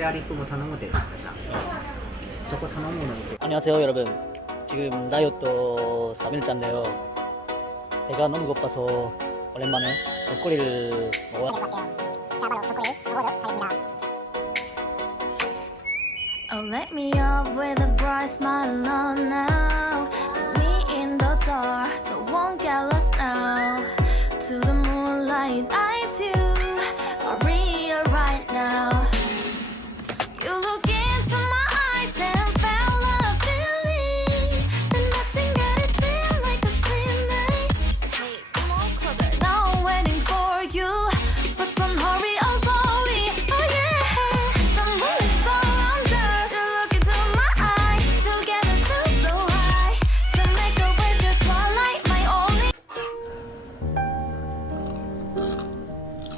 페아리품을 타는 건데 가자 저거 타는 거는 안녕하세요 여러분. 지금 다이어트 3일째인데요. 배가 너무 고파서 오랜만에 덕거리를 먹어야 네, 될것 같아요. 자 바로 덕거리 먹어보도록 하겠습니다. Oh, let me up with a bright smile on now.